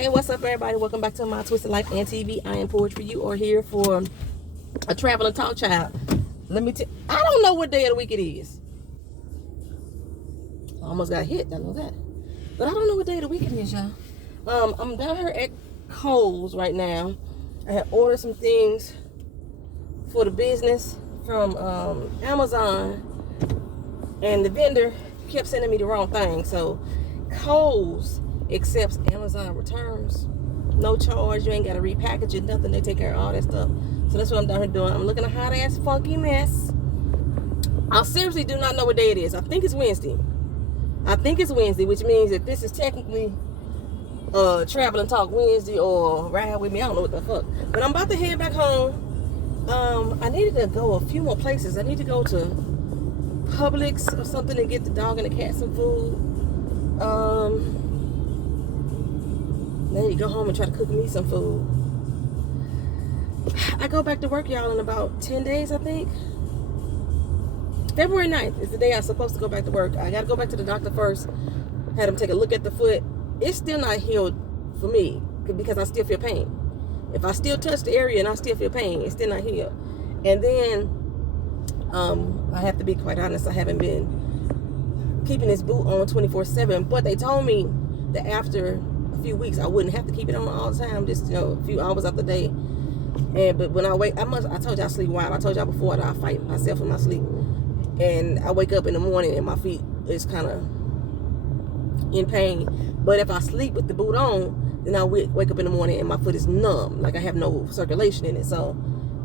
Hey, what's up, everybody? Welcome back to My Twisted Life and TV. I am Poetry. You are here for a traveling talk child. Let me tell I don't know what day of the week it is. I almost got hit, I know that. But I don't know what day of the week it is, y'all. I'm down here at Kohl's right now. I had ordered some things for the business from Amazon, and the vendor kept sending me the wrong thing. So Kohl's accepts Amazon returns, no charge. You ain't got to repackage it, nothing. They take care of all that stuff. So that's what I'm down here doing. I'm looking a hot ass funky mess. I seriously do not know what day it is. I think it's Wednesday. Which means that this is technically Traveling Talk Wednesday or Ride With Me. I don't know what the fuck. But I'm about to head back home. I needed to go a few more places. I need to go to Publix or something to get the dog and the cat some food. I need to go home and try to cook me some food. I go back to work, y'all, in about 10 days, I think. February 9th is the day I'm supposed to go back to work. I got to go back to the doctor first. Had him take a look at the foot. It's still not healed for me because I still feel pain. If I still touch the area and I still feel pain, it's still not healed. And then, I have to be quite honest, I haven't been keeping this boot on 24/7. But they told me that after a few weeks, I wouldn't have to keep it on all the time, just, a few hours out the day. But when I wake, I told y'all I sleep wild. I told y'all before that I fight myself in my sleep. And I wake up in the morning and my feet is kind of in pain. But if I sleep with the boot on, then I wake up in the morning and my foot is numb. Like I have no circulation in it. So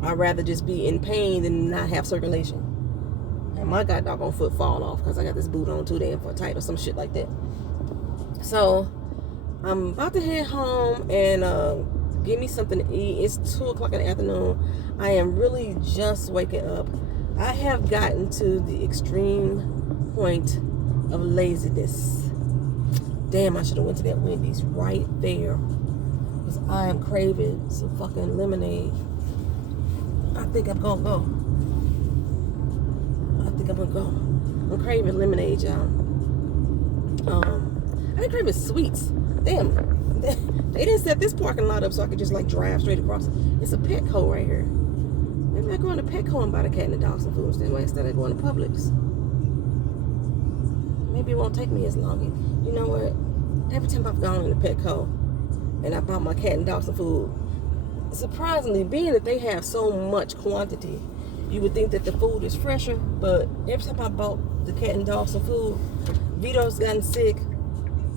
I'd rather just be in pain than not have circulation. And my goddamn foot fall off because I got this boot on too damn for tight or some shit like that. So I'm about to head home and give me something to eat. It's 2 o'clock in the afternoon. I am really just waking up. I have gotten to the extreme point of laziness. Damn, I should have went to that Wendy's right there. Because I am craving some fucking lemonade. I think I'm gonna go. I'm craving lemonade, y'all. I've been craving sweets. Damn. They didn't set this parking lot up so I could just like drive straight across it. It's a Petco right here. Maybe I go into Petco and buy the cat and the dog some food instead of going to Publix. Maybe it won't take me as long. You know what? Every time I've gone into Petco and I bought my cat and dog some food, surprisingly, being that they have so much quantity, you would think that the food is fresher. But every time I bought the cat and dog some food, Vito's gotten sick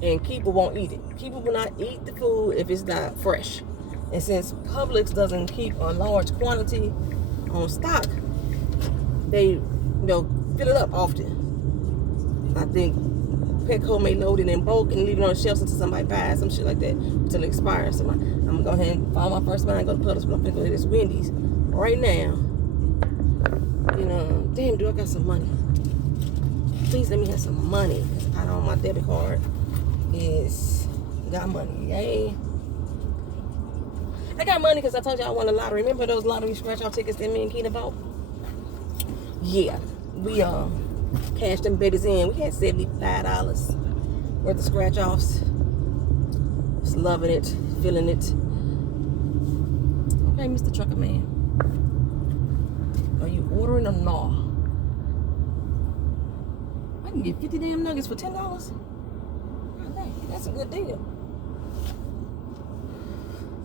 and Keeper won't eat it. Keeper will not eat the food if it's not fresh. And since Publix doesn't keep a large quantity on stock, they fill it up often. I think Petco may load it in bulk and leave it on the shelves until somebody buys some shit like that until it expires. So I'm gonna go ahead and follow my first mind, go to Publix, but I'm gonna go to this Wendy's right now. Damn, do I got some money? Please let me have some money, because I don't. My debit card got money. Yay! I got money because I told you I won the lottery. Remember those lottery scratch-off tickets that me and Keita bought? Yeah, we cashed them babies in. We had $75 worth of scratch-offs. Just loving it, feeling it. Okay, Mr. Trucker Man, are you ordering or not? I can get 50 damn nuggets for $10. God dang, that's a good deal.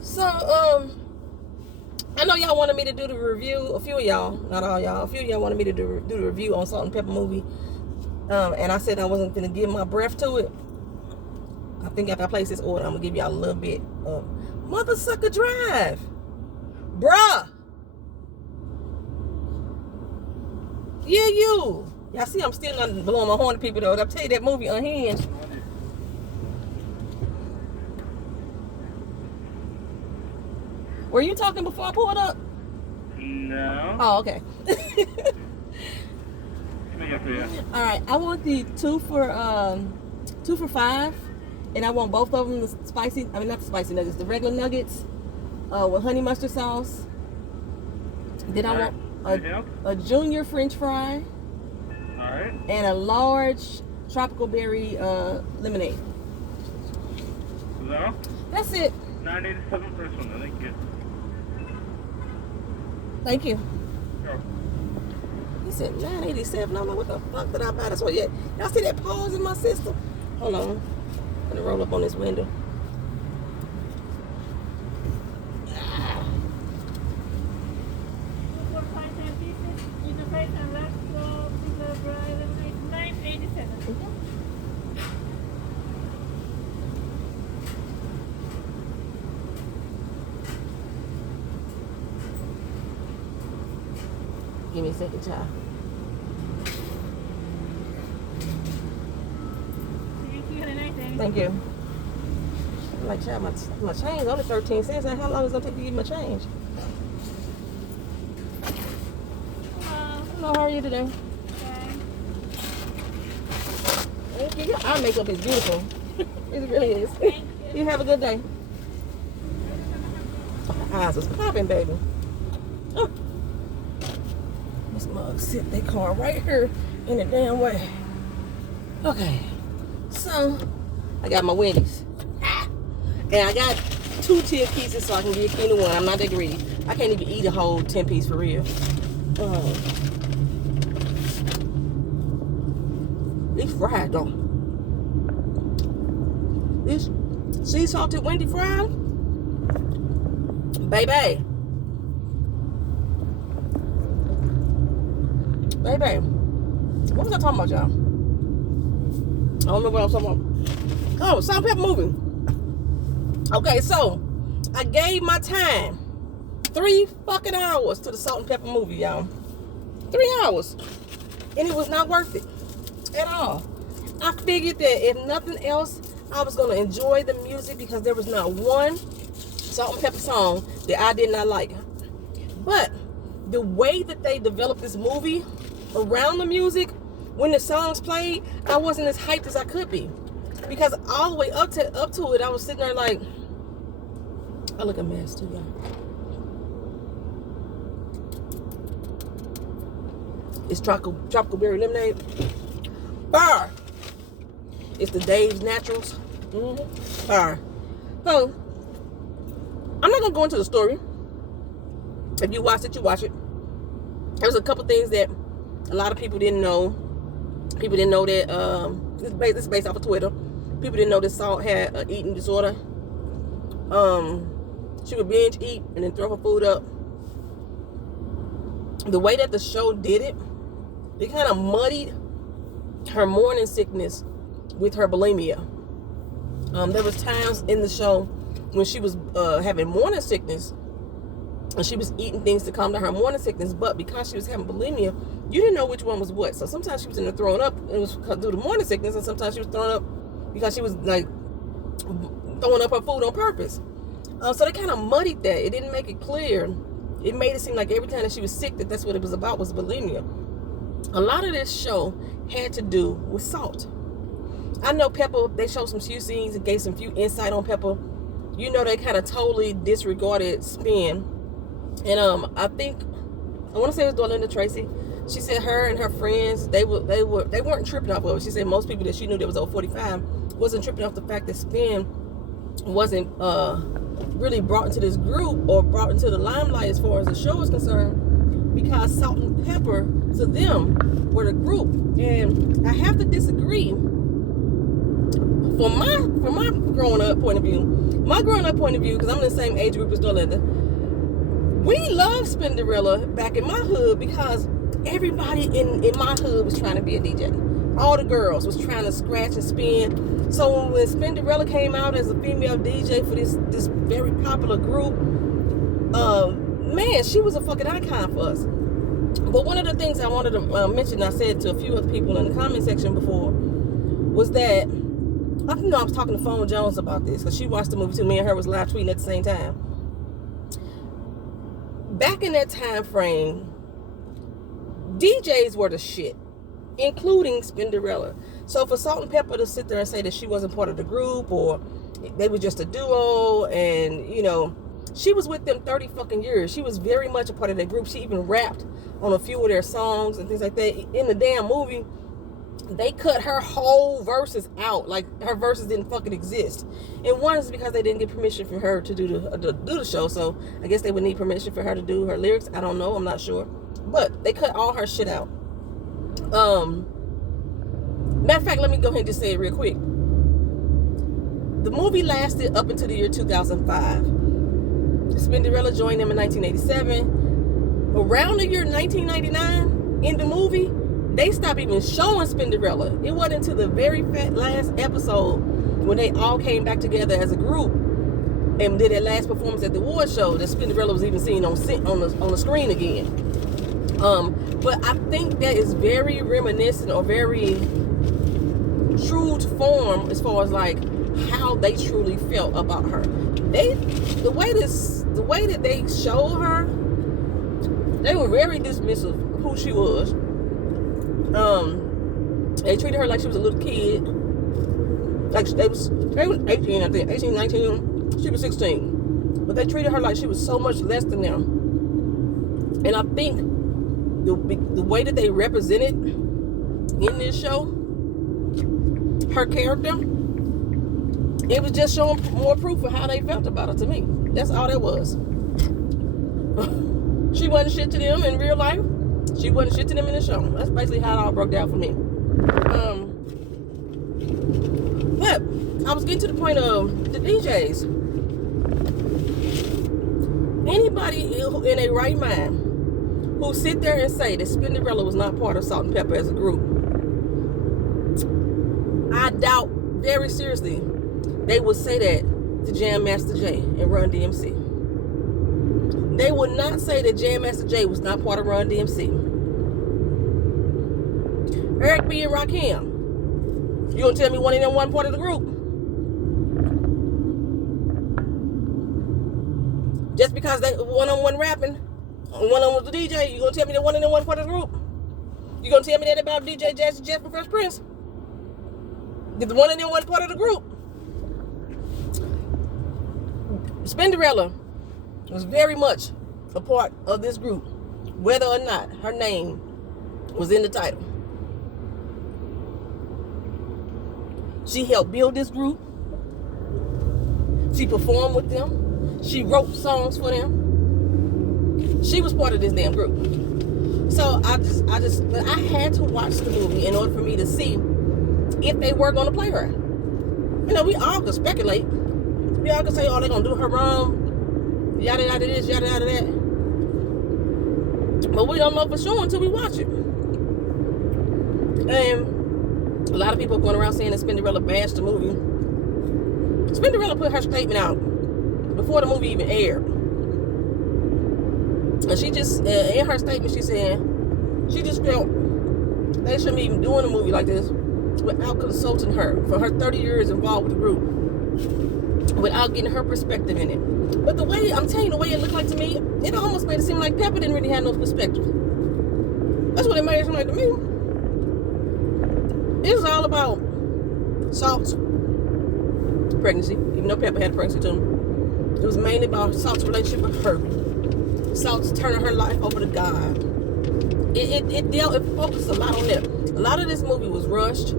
So, I know y'all wanted me to do the review. A few of y'all, not all y'all, a few of y'all wanted me to do the review on Salt and Pepper movie. And I said I wasn't going to give my breath to it. I think after I place this order, I'm going to give y'all a little bit of Mother Sucker Drive. Bruh. Yeah, you. Y'all see I'm still not blowing my horn to people, though. I'll tell you that movie Unhinged. Were you talking before I pulled up? No. Oh, okay. All right, I want the 2 for $5, and I want both of them the spicy. I mean, not the spicy nuggets, the regular nuggets with honey mustard sauce. Then I want a junior French fry. All right. And a large tropical berry lemonade. So all? That's it. 987 first one. Thank you. Thank you. Sure. He said 987. I'm like, what the fuck did I buy this one? Yeah, y'all see that pause in my system? Hold on. I'm gonna roll up on this window. Give me a second, child. Thank you. I'm like, child, my change only 13 cents. How long is it gonna take to get my change? Hello, how are you today? Okay. Thank you. Your eye makeup is beautiful. It really is. Thank you. You have a good day. My eyes is popping, baby. Oh. This mug sit their car right here in the damn way. Okay, so I got my Wendy's. And I got 2 tier pieces so I can get Keena one. I'm not that greedy. I can't even eat a whole 10 piece for real. It's fried though. This sea salted Wendy fried. Baby. Baby. What was I talking about, y'all? I don't remember what I was talking about. Oh, salt and pepper movie. Okay, so I gave my time 3 fucking hours to the salt and pepper movie, y'all. 3 hours. And it was not worth it at all. I figured that if nothing else, I was going to enjoy the music because there was not one salt and pepper song that I did not like. But the way that they developed this movie around the music, when the songs played, I wasn't as hyped as I could be. Because all the way up to it, I was sitting there like, I look a mess too, y'all. It's tropical berry lemonade. Fire. It's the Dave's Naturals. Fire. So, I'm not gonna go into the story. If you watched it, you watch it. There's a couple things that a lot of people didn't know. People didn't know that this is based off of Twitter. People didn't know that Salt had an eating disorder. She would binge eat and then throw her food up. The way that the show did it, it kind of muddied her morning sickness with her bulimia. There was times in the show when she was having morning sickness and she was eating things to calm down her morning sickness, but because she was having bulimia, you didn't know which one was what. So sometimes she was in there throwing up, and it was due to morning sickness, and sometimes she was throwing up because she was like throwing up her food on purpose. So they kind of muddied that. It didn't make it clear. It made it seem like every time that she was sick, that's what it was about, was bulimia. A lot of this show had to do with Salt. I know Pepa, they showed some few scenes and gave some few insight on Pepa. You know, they kind of totally disregarded Spin. And I think, I want to say it was Dorlinda Tracy. She said her and her friends, they weren't tripping off of it. She said most people that she knew that was over 45 wasn't tripping off the fact that Spin wasn't really brought into this group or brought into the limelight as far as the show is concerned, because Salt and Pepper to them were the group. And I have to disagree. From my growing up point of view, because I'm in the same age group as Dorlinda, we loved Spinderella back in my hood because everybody in my hood was trying to be a DJ. All the girls was trying to scratch and spin. So when Spinderella came out as a female DJ for this very popular group, man, she was a fucking icon for us. But one of the things I wanted to mention, I said to a few other people in the comment section before, was that I was talking to Phone Jones about this because she watched the movie too. Me and her was live tweeting at the same time. Back in that time frame, DJs were the shit, including Spinderella. So for Salt and Pepper to sit there and say that she wasn't part of the group or they were just a duo, and you know, she was with them 30 fucking years. She was very much a part of that group. She even rapped on a few of their songs and things like that in the damn movie. they cut her whole verses out. Like, her verses didn't fucking exist. And one is because they didn't get permission from her to do the show. So I guess they would need permission for her to do her lyrics. I don't know. I'm not sure. But they cut all her shit out. Matter of fact, let me go ahead and just say it real quick. The movie lasted up until the year 2005. Spinderella joined them in 1987. Around the year 1999, in the movie, they stopped even showing Spinderella. It wasn't until the very last episode when they all came back together as a group and did their last performance at the award show that Spinderella was even seen on the screen again. But I think that is very reminiscent or very true to form as far as like how they truly felt about her. The way that they showed her, they were very dismissive of who she was. They treated her like she was a little kid. Like they was 18, I think, 18, 19. She was 16, but they treated her like she was so much less than them. And I think the way that they represented in this show her character, it was just showing more proof of how they felt about her to me. That's all that was. She wasn't shit to them in real life. She wasn't shit to them in the show. That's basically how it all broke down for me. But I was getting to the point of the DJs. Anybody in a right mind who sit there and say that Spinderella was not part of Salt and Pepa as a group, I doubt very seriously they would say that to Jam Master Jay and Run DMC. They would not say that Jam Master Jay was not part of Run DMC. Eric B and Rakim, you gonna tell me one of them wasn't part of the group? Just because they one of them wasn't rapping, one of them was the DJ, you gonna tell me that one of them wasn't part of the group? You gonna tell me that about DJ Jazzy Jeff and Fresh Prince? Did one of them wasn't part of the group? Spinderella was very much a part of this group, whether or not her name was in the title. She helped build this group. She performed with them. She wrote songs for them. She was part of this damn group. So but I had to watch the movie in order for me to see if they were going to play her. You know, we all could speculate. We all could say, oh, they're going to do her wrong. Yada yada this, yada yada that. But we don't know for sure until we watch it. And a lot of people are going around saying that Spinderella bashed the movie. Spinderella put her statement out before the movie even aired. And she just, in her statement, she said, she just felt they shouldn't be even doing a movie like this without consulting her for her 30 years involved with the group, without getting her perspective in it. But the way, I'm telling you, the way it looked like to me, it almost made it seem like Pepa didn't really have no perspective. That's what it made it seem like to me. It was all about Salt's pregnancy, even though Pepa had a pregnancy too. It was mainly about Salt's relationship with her. Salt's turning her life over to God. It focused a lot on that. A lot of this movie was rushed.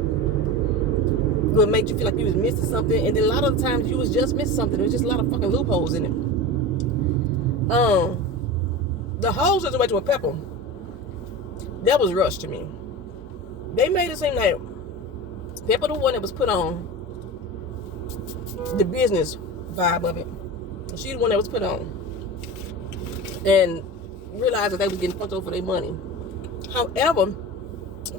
It made you feel like you was missing something, and then a lot of the times you was just missing something. There was just a lot of fucking loopholes in it. The whole situation with Pepa, that was rushed to me. They made it seem like Pepa the one that was put on the business vibe of it. She the one that was put on, and realized that they was getting fucked over for their money. However,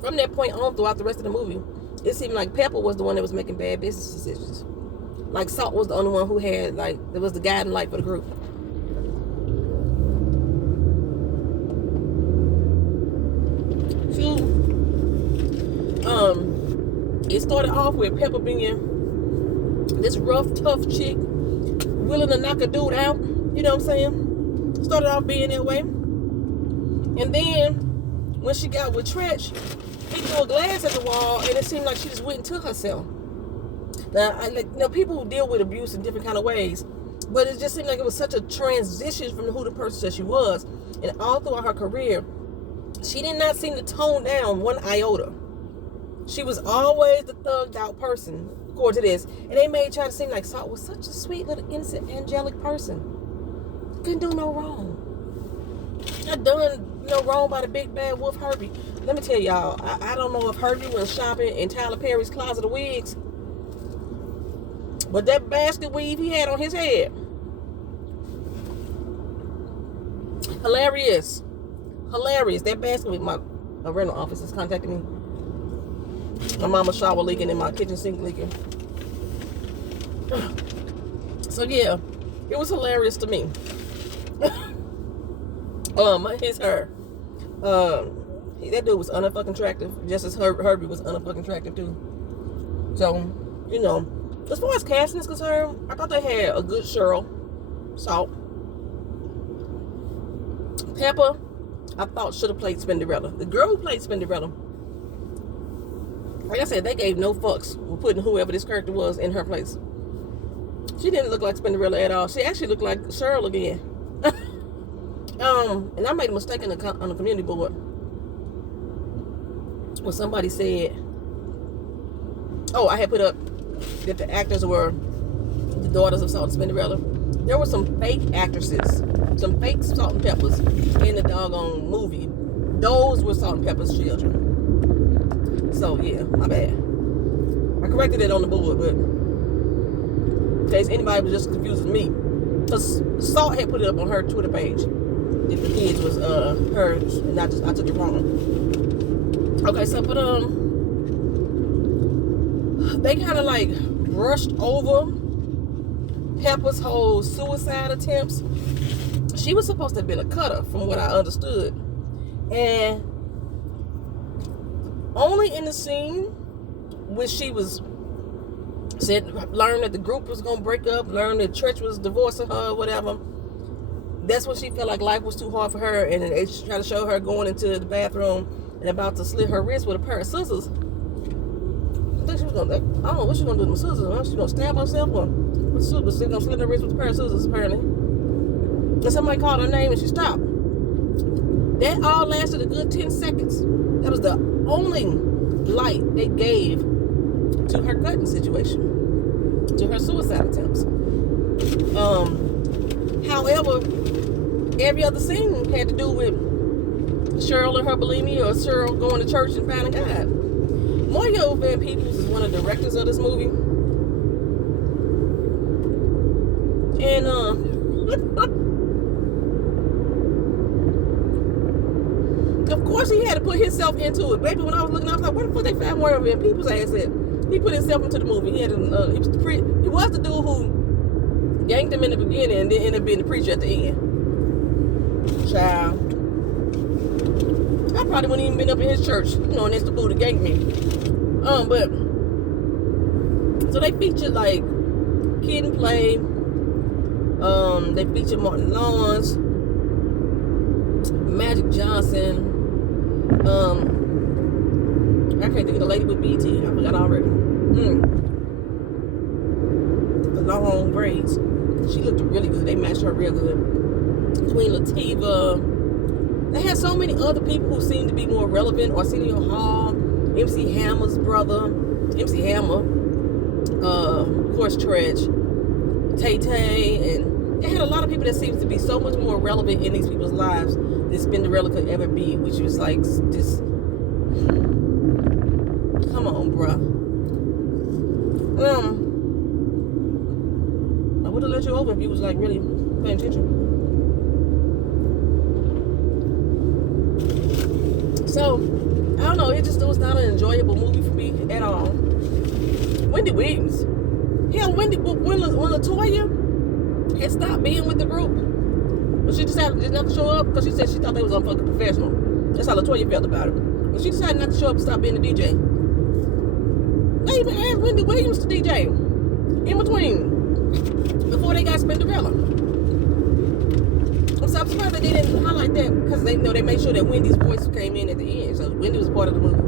from that point on throughout the rest of the movie, it seemed like Pepa was the one that was making bad business decisions. Like Salt was the only one who had, like, there was the guiding light for the group. So, it started off with Pepa being this rough, tough chick, willing to knock a dude out. You know what I'm saying? Started off being that way. And then, when she got with Tretch, he threw a glass at the wall, and it seemed like she just went into herself. Now, people deal with abuse in different kind of ways, but it just seemed like it was such a transition from who the person that she was. And all throughout her career, she did not seem to tone down one iota. She was always the thugged out person, according to this. And they made try to seem like Salt was such a sweet little innocent angelic person. Couldn't do no wrong. Not done no wrong by the big bad wolf Herbie. Let me tell y'all, I don't know if Herbie was shopping in Tyler Perry's closet of wigs, but that basket weave he had on his head, hilarious. That basket weave. My rental office is contacting me. My mama's shower leaking and my kitchen sink leaking. So yeah, it was hilarious to me. His hair. That dude was unfucking attractive, just as Herbie was unfucking attractive too. So, you know, as far as casting is concerned, I thought they had a good Cheryl, Salt. Pepa, I thought should have played Cinderella. The girl who played Cinderella, like I said, they gave no fucks with putting whoever this character was in her place. She didn't look like Cinderella at all. She actually looked like Cheryl again. And I made a mistake on the community board when somebody said, oh, I had put up that the actors were the daughters of Salt and Cinderella. There were some fake actresses, some fake Salt and Peppers in the doggone movie. Those were Salt and Pepper's children. So yeah, my bad. I corrected it on the board, but in case anybody was just confused with me, because Salt had put it up on her Twitter page. If the kids was hers, and I took it wrong. Okay, so but they kind of like brushed over Peppa's whole suicide attempts. She was supposed to have been a cutter, from what I understood, and only in the scene when she was learned that the group was gonna break up, learned that church was divorcing her, whatever. That's when she felt like life was too hard for her, and they tried to show her going into the bathroom and about to slit her wrist with a pair of scissors. I think she was gonna, I don't know what she was gonna do with the scissors. She gonna stab herself, or she was gonna slit her wrist with a pair of scissors, apparently. And somebody called her name and she stopped. That all lasted a good 10 seconds. That was the only light they gave to her cutting situation, to her suicide attempts. However, every other scene had to do with Cheryl and her bulimia, or Cheryl going to church and finding God. Mario Van Peebles is one of the directors of this movie. And of course he had to put himself into it. Baby, when I was looking, I was like, where the fuck they found Mario Van Peebles' ass at? He put himself into the movie. He was the dude who yanked him in the beginning and then ended up being the preacher at the end. Child. I probably wouldn't even been up in his church, and that's the dude that ganked me. But so they featured like Kid and Play. They featured Martin Lawrence, Magic Johnson. I can't think of the lady with BT. I forgot already. The long braids. She looked really good. They matched her real good. Queen Latifah. They had so many other people who seemed to be more relevant. Arsenio Hall, MC Hammer's brother, MC Hammer, of course Tredge, TATT, and they had a lot of people that seems to be so much more relevant in these people's lives than Cinderella could ever be, which was like just, come on, bruh. I would have let you over if you was like really paying attention. So, I don't know, it was not an enjoyable movie for me at all. Wendy Williams. Hell, when LaToya had stopped being with the group, when she decided not to show up, because she said she thought they was unfucking professional. That's how LaToya felt about it. When she decided not to show up and stop being the DJ, they even asked Wendy Williams to DJ in between, before they got Cinderella. So I'm surprised they didn't highlight that, because they made sure that Wendy's voice came in at the end. So Wendy was part of the movie.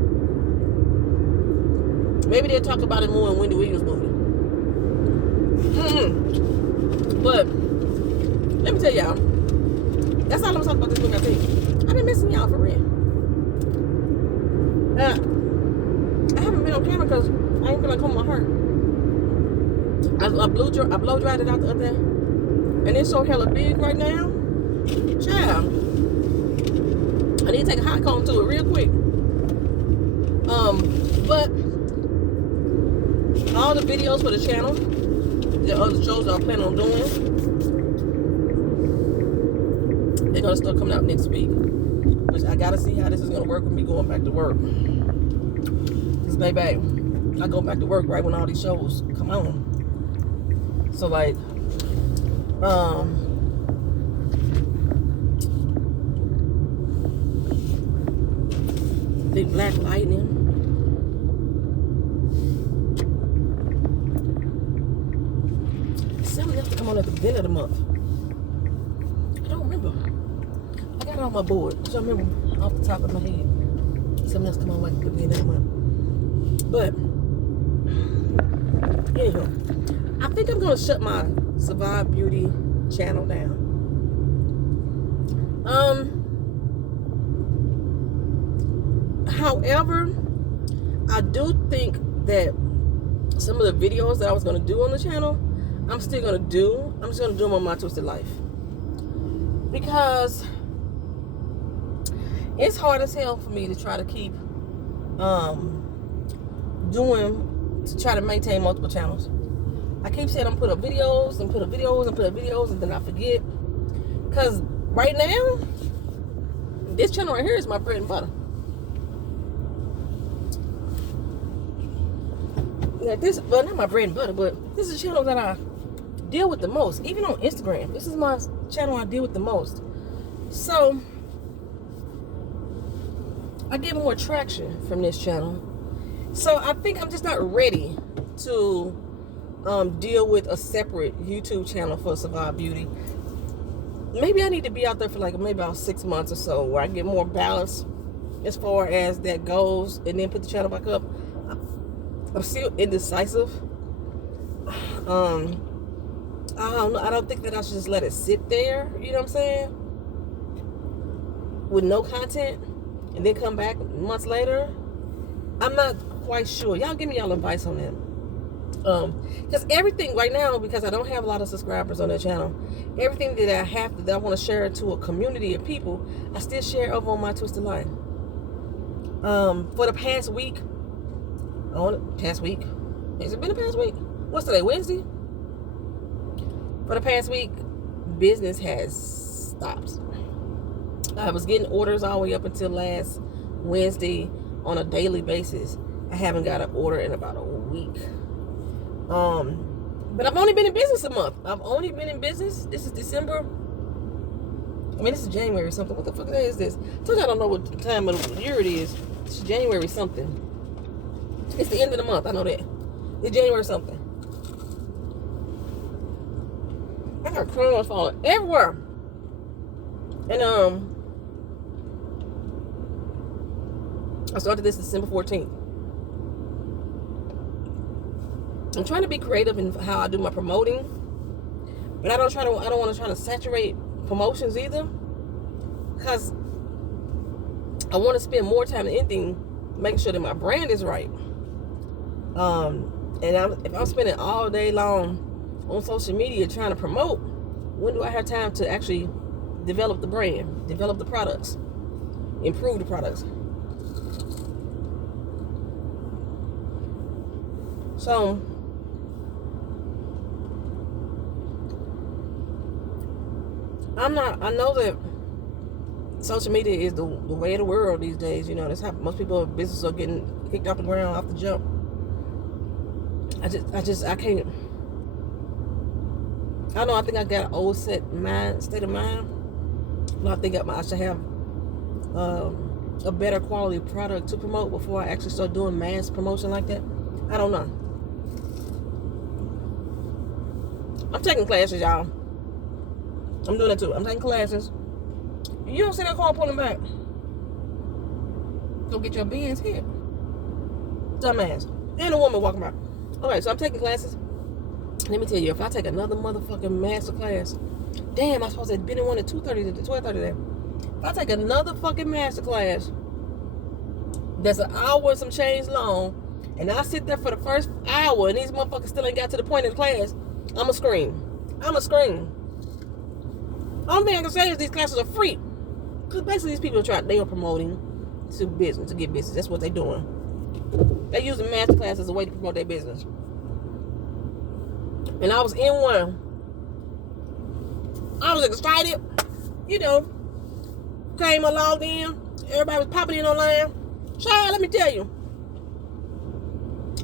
Maybe they'll talk about it more in Wendy Williams' movie. But let me tell y'all, that's all I'm talking about this movie. I think I've been missing y'all for real. I haven't because I ain't feel like combing my hair. I blow dried it out the other day, and it's so hella big right now. Child, I need to take a hot comb to it real quick. But all the videos for the channel, the other shows that I'm planning on doing, they're gonna start coming out next week. Which I gotta see how this is gonna work with me going back to work. Cause baby, I go back to work right when all these shows come on. So like, Big Black Lightning. Something else to come on at the beginning of the month. I don't remember. I got it on my board. I don't remember off the top of my head. Something else come on like at the beginning of the month. But anyhow, I think I'm gonna shut my Sivad Beauty channel down. However, I do think that some of the videos that I was gonna do on the channel, I'm still gonna do. I'm just gonna do them on My Twisted Life, because it's hard as hell for me to try to keep to try to maintain multiple channels. I keep saying I'm put up videos and put up videos and put up videos, and then I forget. Because right now, this channel right here is my bread and butter. Like this, well, not my bread and butter, but this is a channel that I deal with the most. Even on Instagram, this is my channel I deal with the most. So I get more traction from this channel. So I think I'm just not ready to deal with a separate YouTube channel for Sivad Beauty. Maybe I need to be out there for like maybe about 6 months or so, where I get more balance as far as that goes, and then put the channel back up. I'm still indecisive. I don't know. I don't think that I should just let it sit there. You know what I'm saying? With no content, and then come back months later. I'm not quite sure. Y'all give me y'all advice on that. Because everything right now, because I don't have a lot of subscribers on that channel, everything that I have that I want to share to a community of people, I still share over on My Twisted Life. For the past week, has it been the past week? What's today, Wednesday? For the past week, business has stopped. I was getting orders all the way up until last Wednesday on a daily basis. I haven't got an order in about a week. But I've only been in business a month. I've only been in business. This is December. I mean, this is January or something. What the fuck day is this? I told you I don't know what time of the year it is. It's January something. It's the end of the month. I know that. It's January something. I got crumbs falling everywhere. And I started this December 14th. I'm trying to be creative in how I do my promoting, but I don't want to try to saturate promotions either, because I want to spend more time than anything making sure that my brand is right. And if I'm spending all day long on social media trying to promote, when do I have time to actually develop the brand, develop the products, improve the products? So I know that social media is the way of the world these days. You know, that's how most people in business are getting kicked off the ground, off the jump. I can't. I don't know. I think I got an old state of mind. I think I should have a better quality product to promote before I actually start doing mass promotion like that. I don't know. I'm taking classes, y'all. I'm doing it too. I'm taking classes. You don't see that car pulling back. Go get your beans here. Dumbass. And a woman walking by. Alright, so I'm taking classes. Let me tell you, if I take another motherfucking master class, damn, I'm supposed to have been in one at 2:30 to 12:30 there. If I take another fucking master class that's an hour and some change long, and I sit there for the first hour and these motherfuckers still ain't got to the point in class, I'ma scream. I'ma scream. Only thing I can say is these classes are free. Because basically these people they are promoting to business, to get business. That's what they're doing. They use the master class as a way to promote their business. And I was in one. I was excited. You know, came along in. Everybody was popping in online. Child, let me tell you.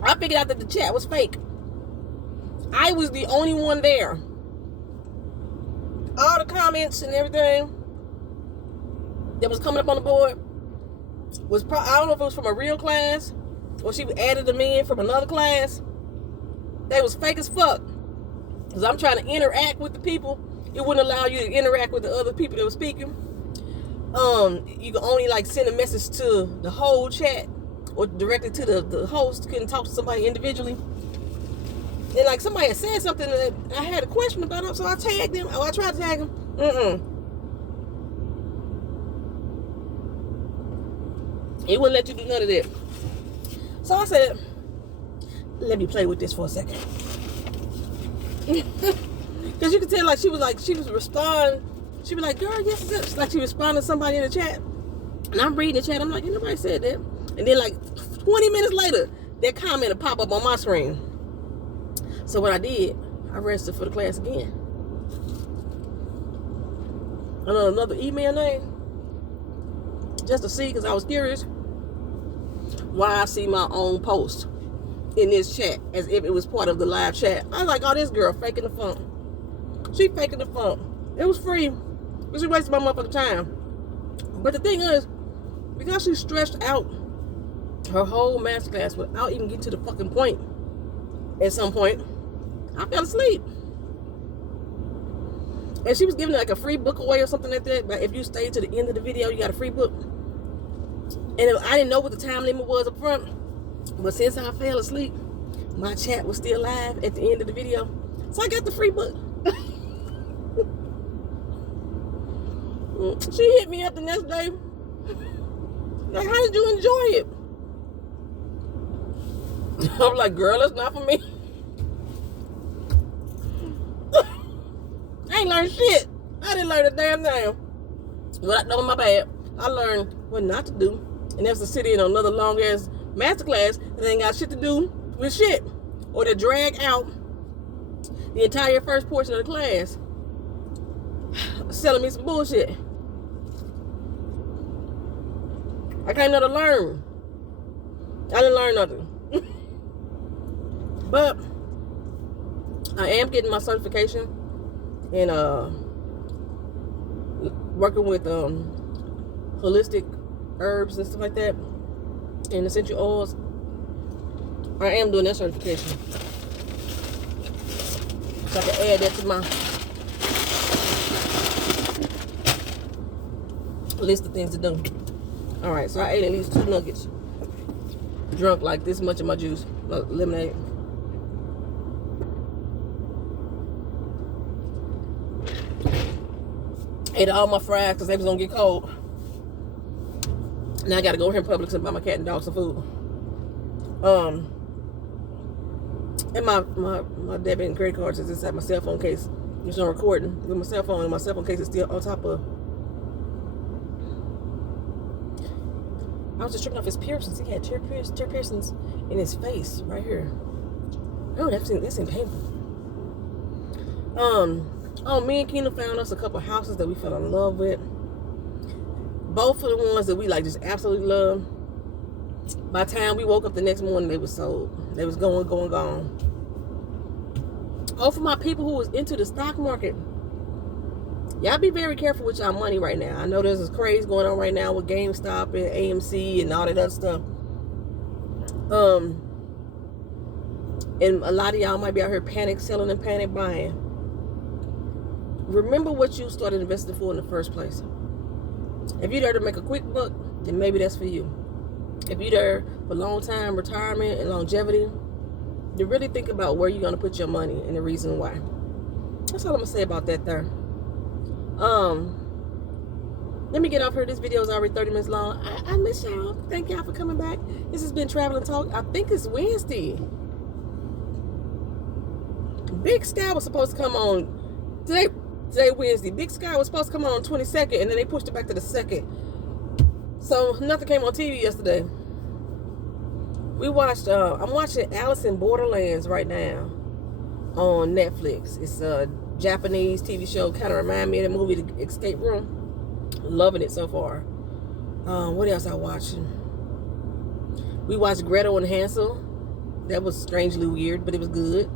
I figured out that the chat was fake. I was the only one there. All the comments and everything that was coming up on the board was I don't know if it was from a real class or she added them in from another class. They was fake as fuck. Because I'm trying to interact with the people. It wouldn't allow you to interact with the other people that were speaking. You can only like send a message to the whole chat or directly to the host. Couldn't talk to somebody individually. And like somebody had said something that I had a question about them, so I tagged them. I tried to tag them. It wouldn't let you do none of that. So I said, let me play with this for a second. Because you could tell like she was responding. She was like, girl, yes, it's like she responded to somebody in the chat. And I'm reading the chat. I'm like, ain't nobody said that. And then like 20 minutes later, that comment will pop up on my screen. So what I did, I registered for the class again. Another email name. Just to see, because I was curious why I see my own post in this chat as if it was part of the live chat. I was like, oh, this girl faking the funk. She faking the funk. It was free, but she wasted my motherfucking time. But the thing is, because she stretched out her whole masterclass without even getting to the fucking point, at some point, I fell asleep. And she was giving like a free book away or something like that. But if you stay to the end of the video, you got a free book. And I didn't know what the time limit was up front. But since I fell asleep, my chat was still live at the end of the video. So I got the free book. She hit me up the next day. Like, how did you enjoy it? I'm like, girl, that's not for me. I ain't learned shit. I didn't learn a damn thing. But I know my bad. I learned what not to do. And that's to sit in on another long ass masterclass that ain't got shit to do with shit. Or to drag out the entire first portion of the class. Selling me some bullshit. I came there to learn. I didn't learn nothing. But I am getting my certification in working with holistic herbs and stuff like that and essential oils. I am doing that certification, so I can add that to my list of things to do. All right, so I ate at least 2 nuggets, drunk like this much of my juice, lemonade. Ate all my fries because they was gonna get cold. Now I gotta go here in Publix and buy my cat and dog some food. And my debit and credit cards is inside my cell phone case. It's on recording with my cell phone, and my cell phone case is still on top of. I was just tripping off his piercings. He had tear piercings in his face right here. Oh, that's in painful. Oh, me and Keena found us a couple houses that we fell in love with. Both of the ones that we like just absolutely love. By the time we woke up the next morning, they were sold. They was gone. Oh, for my people who was into the stock market, y'all be very careful with y'all money right now. I know there's this craze going on right now with GameStop and AMC and all that other stuff. And a lot of y'all might be out here panic selling and panic buying. Remember what you started investing for in the first place. If you're there to make a quick buck, then maybe that's for you. If you're there for long time retirement and longevity, then really think about where you're going to put your money and the reason why. That's all I'm going to say about that there. Let me get off here. This video is already 30 minutes long. I miss y'all. Thank y'all for coming back. This has been Traveling Talk. I think it's Wednesday. Big Sky was supposed to come on today Wednesday. Big Sky was supposed to come on 22nd, and then they pushed it back to the 2nd. So nothing came on TV yesterday. We watched, I'm watching Alice in Borderlands right now on Netflix. It's a Japanese TV show. Kind of remind me of the movie The Escape Room. Loving it so far. What else I watching? We watched Gretel and Hansel. That was strangely weird, but it was good.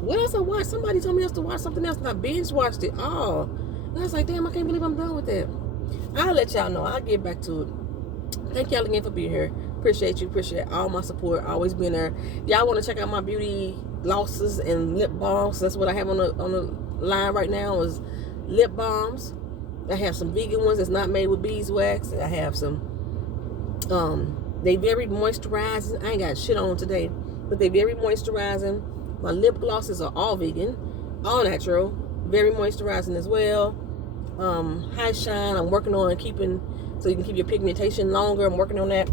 What else I watched? Somebody told me else to watch something else, and I binge watched it. Oh, and I was like, damn, I can't believe I'm done with that. I'll let y'all know. I'll get back to it. Thank y'all again for being here. Appreciate you. Appreciate all my support. Always being there. Y'all want to check out my beauty glosses and lip balms? That's what I have on the line right now is lip balms. I have some vegan ones that's not made with beeswax. I have some. They very moisturizing. I ain't got shit on today, but they very moisturizing. My lip glosses are all vegan, all natural, very moisturizing as well. High shine. I'm working on keeping so you can keep your pigmentation longer. I'm working on that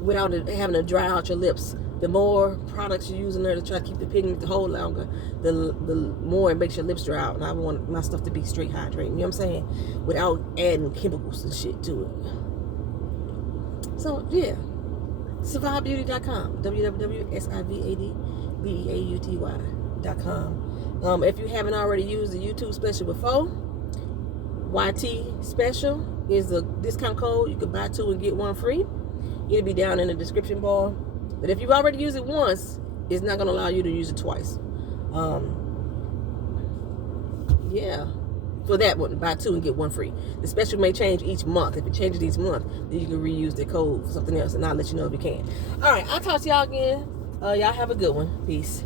without it having to dry out your lips. The more products you use in there to try to keep the pigment to hold longer, the more it makes your lips dry out. And I want my stuff to be straight hydrating. You know what I'm saying? Without adding chemicals and shit to it. So yeah, SiVadBeauty.com. www.SiVadBeauty.com. If you haven't already used the YouTube special before, YTspecial is the discount code. You can buy 2 and get 1 free. It'll be down in the description bar. But if you've already used it once, it's not going to allow you to use it twice. Yeah. For that one, buy 2 and get 1 free. The special may change each month. If it changes each month, then you can reuse the code for something else, and I'll let you know if you can. All right, I'll talk to y'all again. Y'all have a good one. Peace.